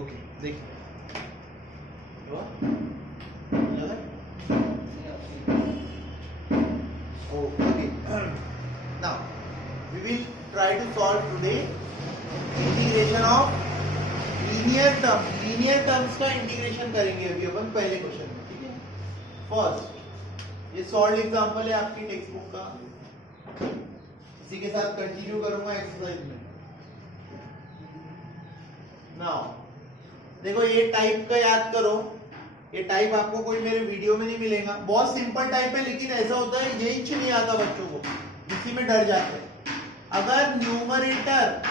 Okay देखिए okay. Now we will try to solve today integration of linear terms. linear terms का integration करेंगे अभी अपन पहले question में, ठीक है. फर्स्ट ये सॉल्व एग्जांपल है आपकी टेक्स्ट बुक का, इसी के साथ कंटिन्यू करूंगा एक्सरसाइज में. नाउ देखो ये टाइप का याद करो. ये टाइप आपको कोई मेरे वीडियो में नहीं मिलेगा. बहुत सिंपल टाइप है, लेकिन ऐसा होता है यही नहीं आता बच्चों को, इसी में डर जाते हैं. अगर न्यूमरेटर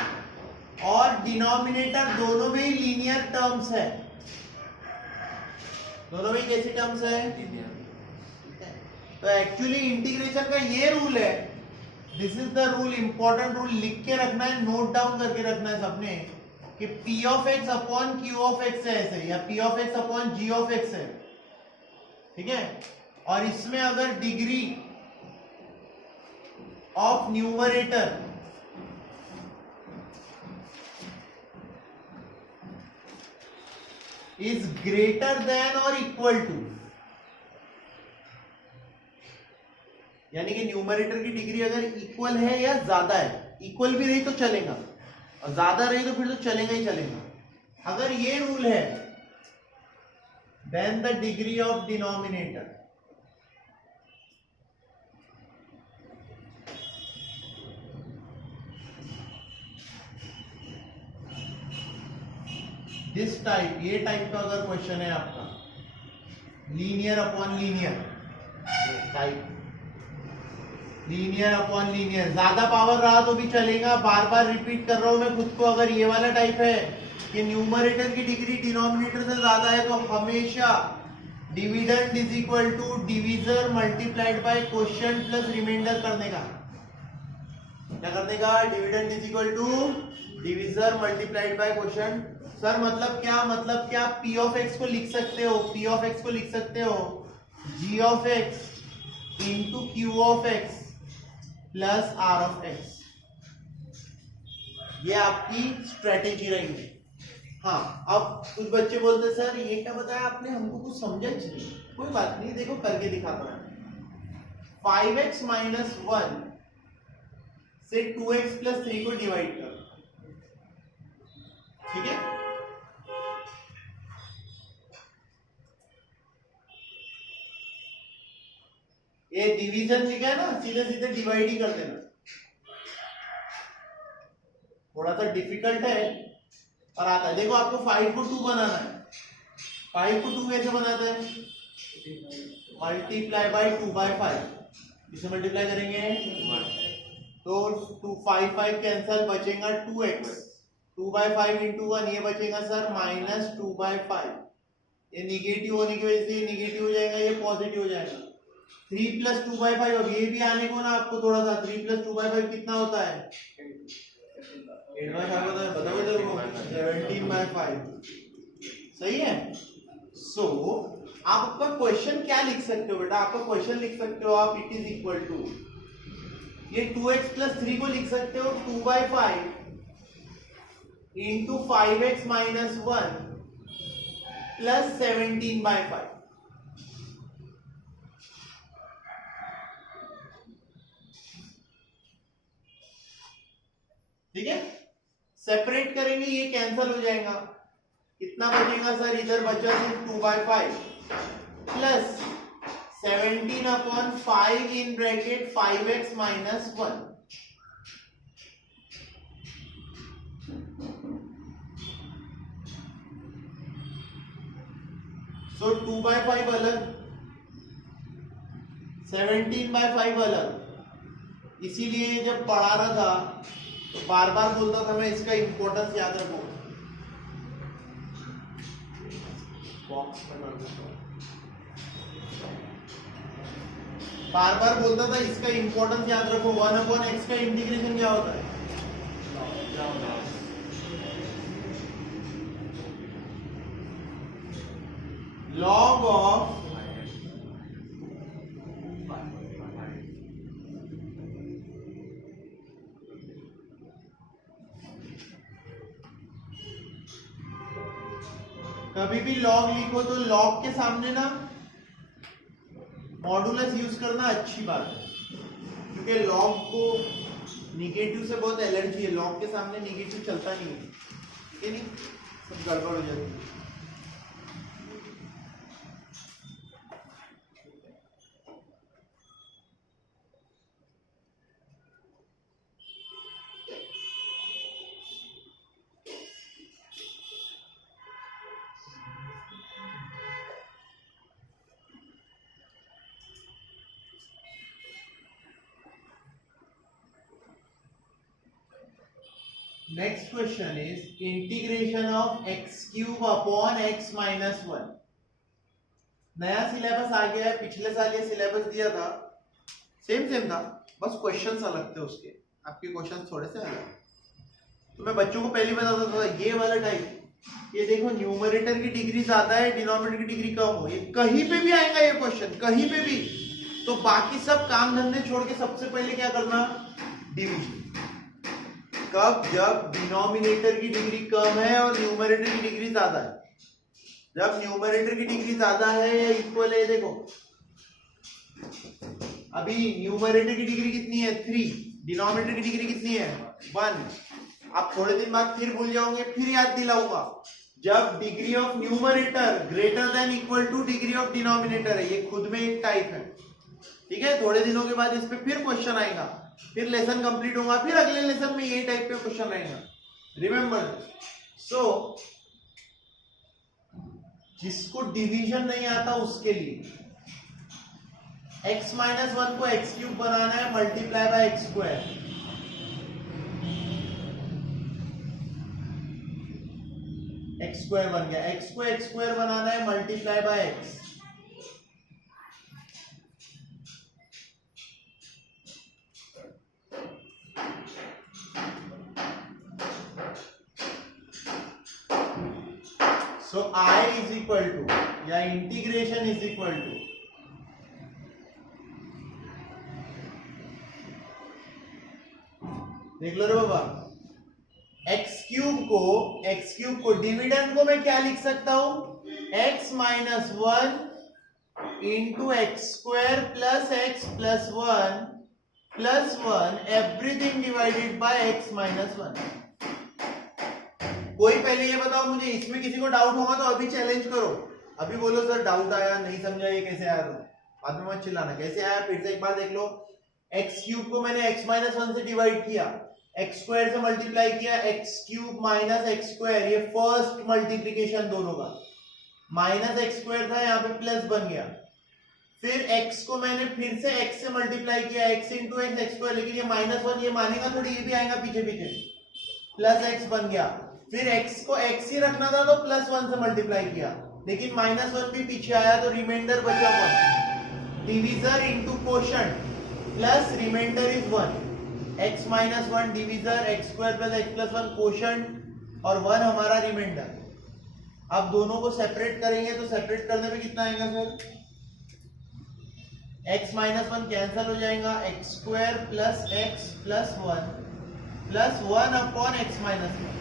और डिनोमिनेटर दोनों में ही लीनियर टर्म्स है, दोनों में कैसी टर्म्स है, तो एक्चुअली इंटीग्रेशन का ये रूल है. This is the rule, important rule. लिख के रखना है, नोट डाउन करके रखना है सबने, कि P of x upon Q of x है ऐसे, या P of x upon G of x है, ठीक है. और इसमें अगर degree of numerator is greater than और इक्वल टू, यानी कि न्यूमरेटर की डिग्री अगर इक्वल है या ज्यादा है, इक्वल भी रही तो चलेगा और ज्यादा रही तो फिर तो चलेगा ही चलेगा. अगर ये रूल है, then the degree of denominator this type, ये टाइप का अगर क्वेश्चन है आपका, linear upon linear type, linear upon linear, ज्यादा पावर रहा तो भी चलेगा. बार बार रिपीट कर रहा हूं मैं खुद को. अगर ये वाला टाइप है कि न्यूमरेटर की डिग्री डिनोमिनेटर से ज्यादा है, तो हमेशा dividend is equal to divisor multiplied by quotient plus remainder करने का. क्या करने का? Dividend is equal to divisor multiplied by quotient. Sir मतलब क्या? मतलब क्या P ऑफ x को लिख सकते हो, P ऑफ x को लिख सकते हो G of x into Q of x plus R of x. ये आपकी स्ट्रेटेजी रहेगी. हाँ, अब कुछ बच्चे बोलते सर ये क्या बताया आपने, हमको कुछ समझा नहीं. कोई बात नहीं, देखो करके दिखाता हूं. 5x माइनस 1 से 2x प्लस 3 को डिवाइड कर, ठीक है. ये डिवीजन लिखा है ना, सीधे सीधे डिवाइड ही कर देना. थोड़ा सा डिफिकल्ट है और आता है. देखो आपको 5 को 2 बनाना है. 5 को 2 कैसे बनाते हैं? Multiply by 2 by 5. इसे मल्टीप्लाई करेंगे तो 2 5 5 कैंसल, बचेगा 2x. 2 बाय 5 इंटू 1, ये बचेगा सर माइनस 2 बाय 5. ये निगेटिव होने की वजह से ये निगेटिव हो जाएगा, ये पॉजिटिव हो जाएगा. 3 प्लस 2 बाय 5, अब ये भी आने को ना आपको थोड़ा सा. 3 प्लस 2 बाय 5 कितना होता है? 8 बाय 5 होता है. बताओ इधर को 17 बाय 5. सही है. सो आप आपका क्वेश्चन क्या लिख सकते हो बेटा? आपका क्वेश्चन लिख सकते हो आप, इट इज इक्वल टू, ये 2x प्लस 3 को लिख सकते हो 2 by 5 into 5x minus 1 plus 17 by 5. ठीक है. सेपरेट करेंगे, ये कैंसल हो जाएगा. कितना बचेगा सर? इधर बचा सिर्फ 2 by 5 plus 17 upon 5 in bracket 5x minus 1. So 2 by 5 अलग, 17 बाय 5 अलग. इसीलिए जब पढ़ा रहा था तो बार बार बोलता था मैं, इसका इंपॉर्टेंस याद रखो. बॉक्स में बार बार बोलता था इसका इंपॉर्टेंस याद रखो. 1 अपॉन x का इंटीग्रेशन क्या होता है? लॉग ऑफ कभी भी लॉग लिखो तो लॉग के सामने ना मॉडुलस यूज करना अच्छी बात है, क्योंकि लॉग को निगेटिव से बहुत एलर्जी है, लॉग के सामने निगेटिव चलता नहीं है, ठीक है, नहीं सब गड़बड़ हो जाती है। Next question is integration of x cube upon x minus 1। नया सिलेबस आ गया है, पिछले साल ये सिलेबस दिया था, सेम था, बस क्वेश्चंस अलग थे उसके, आपके क्वेश्चंस थोड़े से अलग। तो मैं बच्चों को पहले बताता था ये वाला टाइप, ये देखो न्यूमरेटर की डिग्री ज्यादा है, डिनोमिनेटर की डिग्री कम हो, ये कहीं पे भी आएगा ये क्वेश्चन, कहीं पे भी। तो बाकी सब काम धंधे छोड़ के सबसे पहले क्या करना, डिवीजन। कब, जब डिनोमिनेटर की डिग्री कम है और न्यूमरेटर की डिग्री ज्यादा है। जब न्यूमरेटर की डिग्री ज्यादा है या इक्वल है, देखो अभी न्यूमरेटर की डिग्री कितनी है 3, डिनोमिनेटर की डिग्री कितनी है 1। आप थोड़े दिन बाद फिर भूल जाओगे, फिर याद दिलाऊंगा। जब degree of numerator greater than equal two degree of denominator है, ये खुद में एक टाइप है, ठीक है। थोड़े दिनों के बाद इस पे फिर क्वेश्चन आएगा, फिर लेसन कंप्लीट होगा, फिर अगले लेसन में यही टाइप का क्वेश्चन रहेगा, रिमेंबर। सो जिसको डिवीजन नहीं आता उसके लिए x माइनस 1 को x क्यूब बनाना है, multiply by x square. x square बन गया, x को x स्क्वायर बनाना है, multiply by x। So I is equal to या इंटीग्रेशन इज इक्वल टू देख लो रे बाबा, एक्स क्यूब को डिविडेंड को मैं क्या लिख सकता हूं, x minus 1 into x square plus x plus 1 everything divided by x minus 1। कोई पहले ये बताओ मुझे, इसमें किसी को डाउट होगा तो अभी चैलेंज करो, अभी बोलो सर डाउट आया, नहीं समझा, ये कैसे आया, बाद में मत चिल्लाना, कैसे आया फिर से एक बार देख लो। एक्स क्यूब को मैंने x माइनस 1 से डिवाइड किया, एक्स स्क्वायर से मल्टीप्लाई किया, x cube minus x square, ये फर्स्ट मल्टीप्लीकेशन दोनों का, माइनस एक्स स्क्वायर था, यहाँ पे प्लस बन गया। फिर x को मैंने फिर से x से मल्टीप्लाई किया, x इंटू एक्स स्क्वायर, लेकिन ये माइनस 1 ये मानेगा थोड़ी, ये भी आएगा पीछे पीछे, प्लस x बन गया। फिर x को x ही रखना था तो प्लस 1 से मल्टीप्लाई किया, लेकिन माइनस 1 भी पीछे आया तो रिमाइंडर बचा 1। Divisor into quotient plus remainder is 1, x minus 1 divisor, x square plus x plus 1 quotient और 1 हमारा रिमाइंडर। अब दोनों को सेपरेट करेंगे तो सेपरेट करने पे कितना आएगा सर, x माइनस 1 कैंसिल हो जाएगा, x square plus x plus 1 upon x minus 1।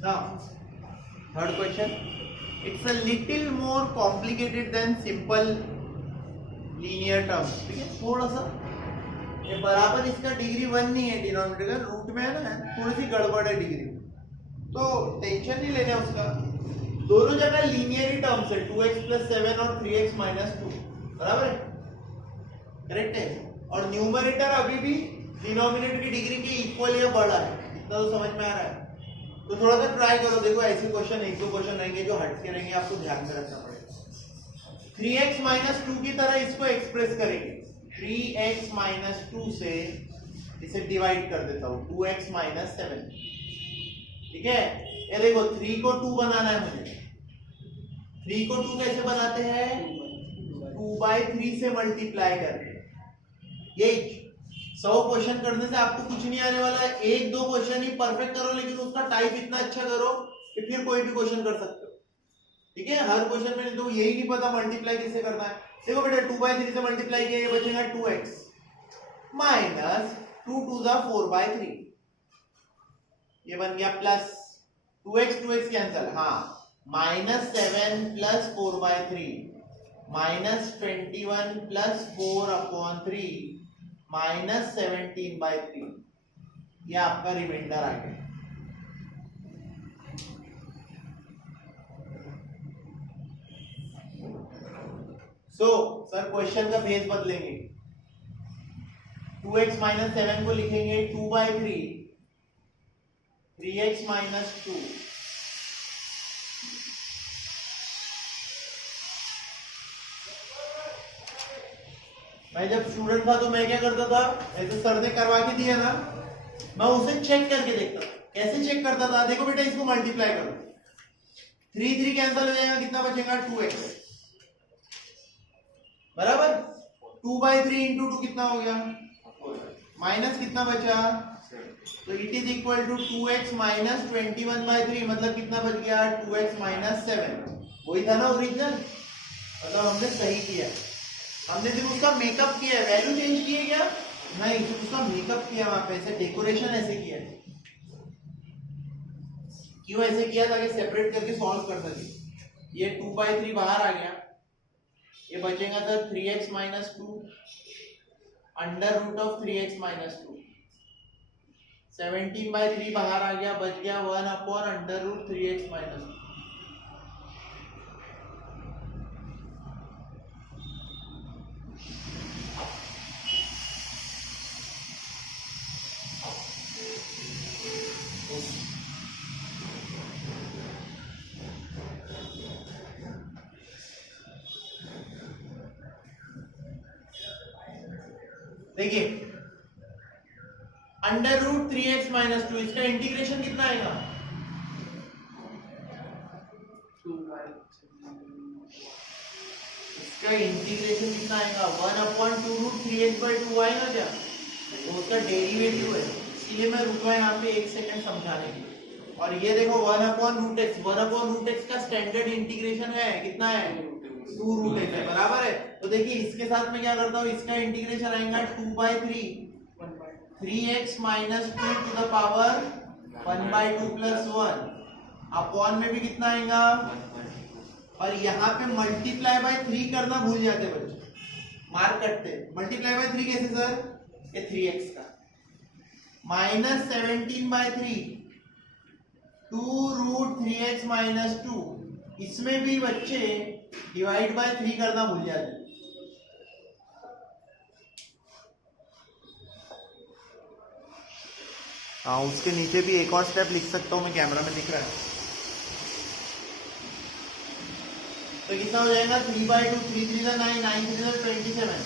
Now, third question. It's a little more complicated than simple linear terms. ठीक है, थोड़ा सा ये बराबर इसका डिग्री 1 नहीं है, डिनोमिनेटर का रूट में है ना, थोड़ी सी गड़बड़ है डिग्री, तो टेंशन नहीं लेना उसका। दोनों जगह लीनियर ही टर्म्स है, 2x प्लस 7 और 3x माइनस 2, बराबर है। करेक्ट है। और न्यूमरेटर अभी भी डिनोमिनेटर की डिग्री के इक्वल या बड़ा है, इतना तो समझ में आ रहा है। तो थोड़ा सा ट्राई करो, देखो ऐसे क्वेश्चन एक दो क्वेश्चन रहेंगे जो हटके रहेंगे, आपको ध्यान में रखना पड़ेगा। 3x माइनस 2 की तरह इसको एक्सप्रेस करेंगे। 3x माइनस 2 से इसे डिवाइड कर देता हूं, 2x माइनस 7। ठीक है, ये देखो 3 को 2 बनाना है मुझे। 3 को 2 कैसे बनाते हैं? 2/3 से मल्टीप्लाई करके। यही 100 क्वेश्चन करने से आपको कुछ नहीं आने वाला है, एक दो क्वेश्चन ही परफेक्ट करो, लेकिन उसका टाइप इतना अच्छा करो कि फिर कोई भी क्वेश्चन कर सकते हो। ठीक है, हर क्वेश्चन में तो यही नहीं पता मल्टीप्लाई कैसे करना है। देखो बेटा 2/3 से मल्टीप्लाई किया, ये बचेगा 2x माइनस 2 2 जा 4/3, ये बन गया प्लस 2x कैंसल, हाँ minus 7 plus 4/3 minus 21 plus 4/3 minus 17/3, ये आपका रिमाइंडर आ गया। सर क्वेश्चन का बेस बदलेंगे, 2x माइनस 7 को लिखेंगे 2/3, 3x माइनस 2, मैं जब स्टूडेंट था तो मैं क्या करता था, ऐसे सर ने करवा के दिया ना, मैं उसे चेक करके देखता था। कैसे चेक करता था? देखो बेटा इसको मल्टीप्लाई करो, 3 3 कैंसिल हो जाएगा, कितना बचेगा 2x बराबर 2/3 इंटू 2 कितना हो गया, माइनस कितना बचा, तो it is equal to 2x minus 21/3, मतलब कितना बच गया 2x माइनस 7। वही था ना ओरिजिनल, मतलब हमने सही किया, हमने सिर्फ उसका मेकअप किया, वैल्यू चेंज की है क्या? नहीं, सिर्फ उसका मेकअप किया, वहां पे ऐसे डेकोरेशन ऐसे किया। क्यों ऐसे किया? ताकि सेपरेट करके सॉल्व कर सके। ये 2/3 बाहर आ गया, ये बचेगा तो 3x minus 2 under root of 3x minus 2, 17/3 बाहर आ गया, बच गया 1 upon under root 3x minus 2। देखिए अंडर रूट 3x माइनस 2, इसका इंटीग्रेशन कितना आएगा? इसका इंटीग्रेशन कितना आएगा? 1 अपॉन 2 रूट 3x/2 आएगा क्या? तो उसका डेरिवेटिव है, इसलिए मैं रुका यहाँ पे 1 सेकंड समझाने के लिए। और ये देखो 1 upon root x, 1 upon root x का स्टैंडर्ड इंटीग्रेशन है कितना है? 2 रूट एक्स है, बराबर है। तो देखिए इसके साथ में क्या करता हूँ, इसका इंटीग्रेशन आएगा 2/3 3x minus 2 to the power 1/2 plus 1 upon में भी कितना आएगा, और यहाँ पे मल्टीप्लाई बाय 3 करना भूल जाते बच्चे, मार्क करते। मल्टीप्लाई बाय 3 कैसे सर? ये 3x का माइनस 17/3 2 रूट 3x माइनस 2, इसमें भी बच्चे डिवाइड बाय 3 करना भूल जाते। हाँ, उसके नीचे भी एक और स्टेप लिख सकता हूं मैं, कैमरा में दिख रहा है। तो कितना हो जाएगा 3/2, 3 3 जा 9, 9 3 जा 27,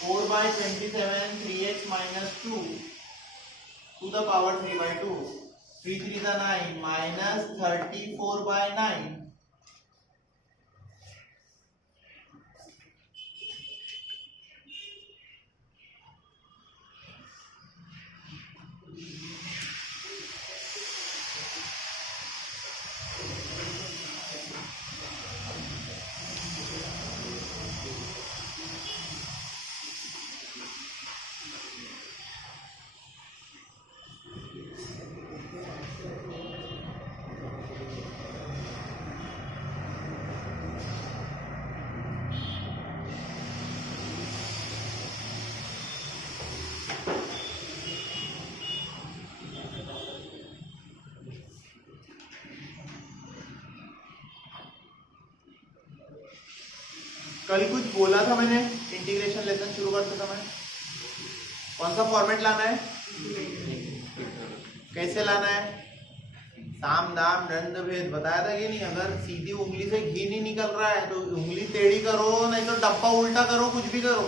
4/27 3x minus 2 to the power 3/2, 3 3 जा 9 माइनस 34/9, कल कुछ बोला था मैंने इंटीग्रेशन लेसन शुरू करते समय, कौन सा फॉर्मेट लाना है, कैसे लाना है, साम दाम दंड भेद बताया था कि नहीं। अगर सीधी उंगली से घी नहीं निकल रहा है तो उंगली टेढ़ी करो, नहीं तो डब्बा उल्टा करो, कुछ भी करो,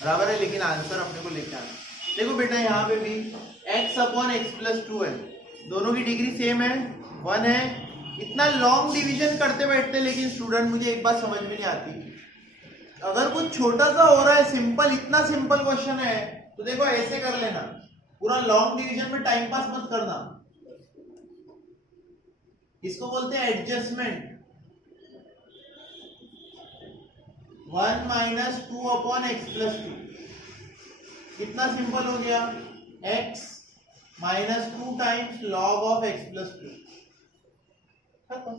बराबर है, लेकिन आंसर अपने को लेके आना। देखो बेटा यहाँ पे भी x अपॉन एक्स प्लस 2 है, दोनों की डिग्री सेम है, 1 है। इतना लॉन्ग डिवीजन करते बैठते, लेकिन स्टूडेंट मुझे एक बात समझ में नहीं आती, अगर कुछ छोटा सा हो रहा है सिंपल, इतना सिंपल क्वेश्चन है तो देखो ऐसे कर लेना, पूरा लॉन्ग डिवीजन में टाइम पास मत करना, इसको बोलते हैं adjustment. 1 minus 2 upon x plus 2, कितना सिंपल हो गया, x minus 2 times log of x plus 2, खत्म।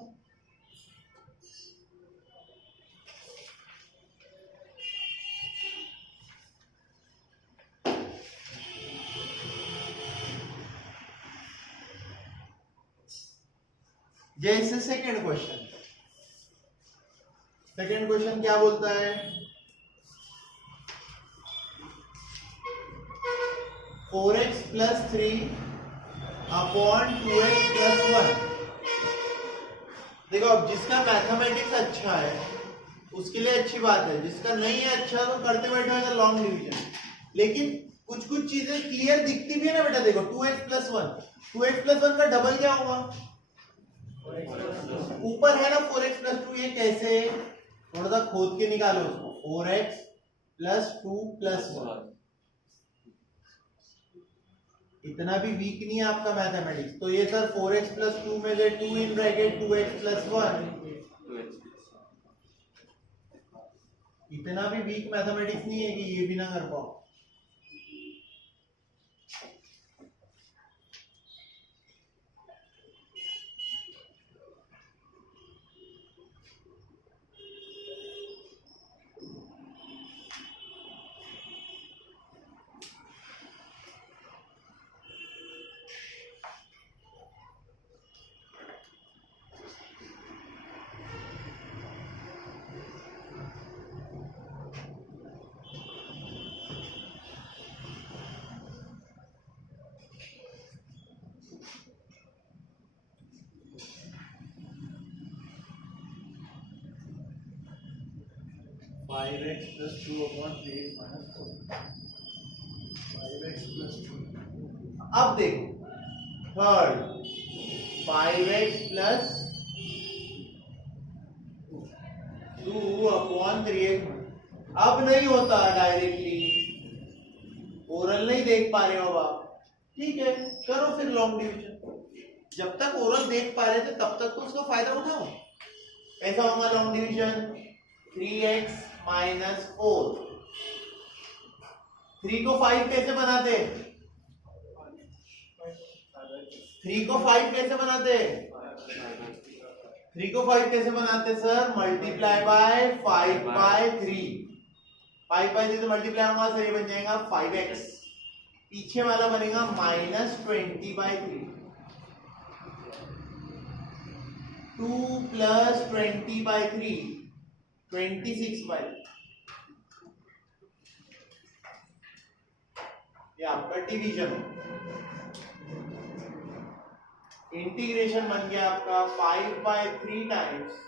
जैसे सेकेंड क्वेश्चन, सेकेंड क्वेश्चन क्या बोलता है, 4x plus 3 upon 2x plus 1। देखो अब जिसका मैथमेटिक्स अच्छा है उसके लिए अच्छी बात है, जिसका नहीं है अच्छा तो करते बैठेगा लॉन्ग डिवीजन, लेकिन कुछ कुछ चीजें क्लियर दिखती भी है ना बेटा। देखो 2x प्लस 1, 2x प्लस 1 का डबल क्या होगा, ऊपर है ना 4x प्लस 2, ये कैसे, थोड़ा सा खोद के निकालो उसको, 4x प्लस 2 प्लस 1। इतना भी वीक नहीं है आपका मैथमेटिक्स, तो ये सर 4x प्लस 2 में से 2 इन ब्रैकेट 2x प्लस 1, इतना भी वीक मैथमेटिक्स नहीं है कि ये भी ना कर पाओ। Five x plus 2 upon 3x minus 4, 5x plus 2। अब देखो third, 5x plus 2 upon 3x। अब नहीं होता डायरेक्टली, ओरल नहीं देख पा रहे हो आप, ठीक है करो फिर लॉन्ग डिवीजन, जब तक ओरल देख पा रहे थे तब तक तो उसका फायदा उठाओ। ऐसा होगा लॉन्ग डिवीजन, 3x माइनस 4, 3 को 5 कैसे बनाते, 3 को 5 कैसे बनाते, 3 को 5 कैसे बनाते sir, multiply by 5 by 3, 5 by 3 तो मल्टीप्लाई होगा सर, ये बन जाएगा 5x, पीछे वाला बनेगा minus 20 by 3, 2 plus 20 by 3, 26 by, ये आपका डिवीजन है। इंटीग्रेशन बन गया आपका 5 by 3 times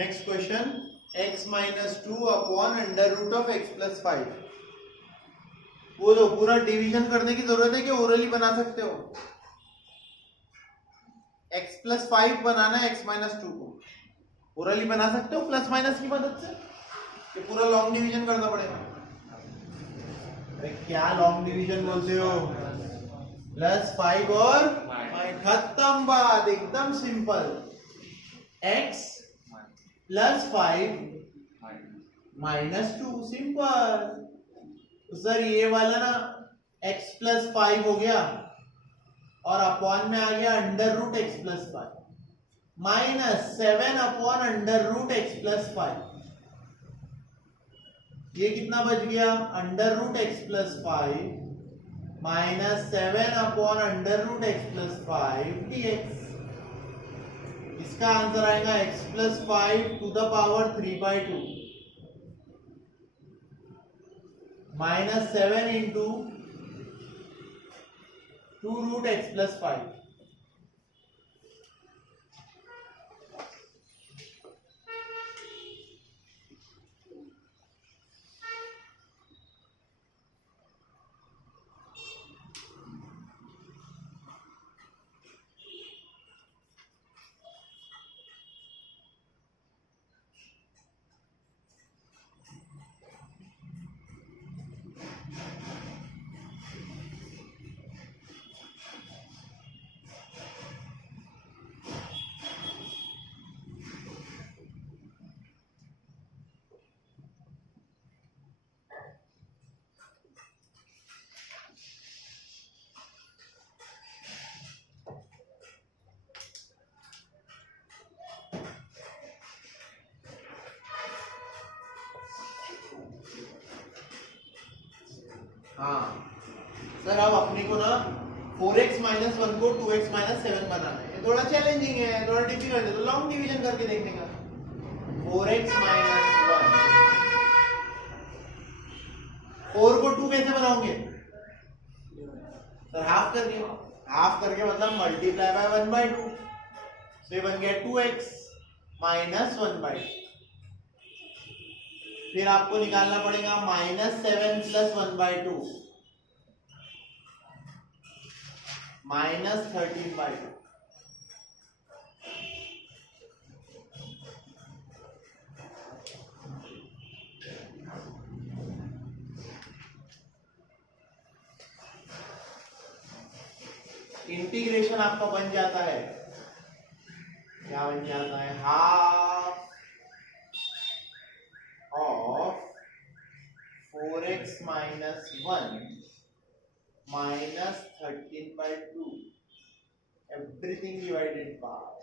next question, x minus 2 upon under root of x plus 5। बोलो, पूरा डिवीजन करने की जरूरत है कि ओरली बना सकते हो? x प्लस 5 बनाना है x माइनस 2 को, ओरली बना सकते हो प्लस माइनस की मदद से, कि पूरा लॉन्ग डिवीजन करना पड़ेगा? अरे क्या लॉन्ग डिवीजन बोलते हो? प्लस 5 और खत्म बात, एकदम simple. x plus 5 minus 2, simple. तो सर ये वाला ना x प्लस 5 हो गया और अपॉन में आ गया under root x plus 5 minus 7 upon under root x plus 5। ये कितना बच गया? Under root x plus 5 minus 7 upon under root x plus 5 dx। इसका आंसर आएगा x plus 5 to the power 3/2 minus 7 into 2 root x plus 5। हाँ sir, अब अपने को ना 4x माइनस 1 को 2x माइनस 7 बनाना है। ये थोड़ा चैलेंजिंग है, थोड़ा डिफिकल्ट है, तो लॉन्ग डिवीजन करके देखने का। 4x माइनस 1, 4 को 2 कैसे बनाओगे सर? हाफ करके, हाफ करके मतलब मल्टीप्लाई बाय 1/2, तो ये बन गया 2x माइनस 1/2। फिर आपको निकालना पड़ेगा माइनस 7 प्लस 1/2 माइनस 13/2। इंटीग्रेशन आपका बन जाता है, क्या बन जाता है? Half of 4x minus 1 minus 13/2 everything divided by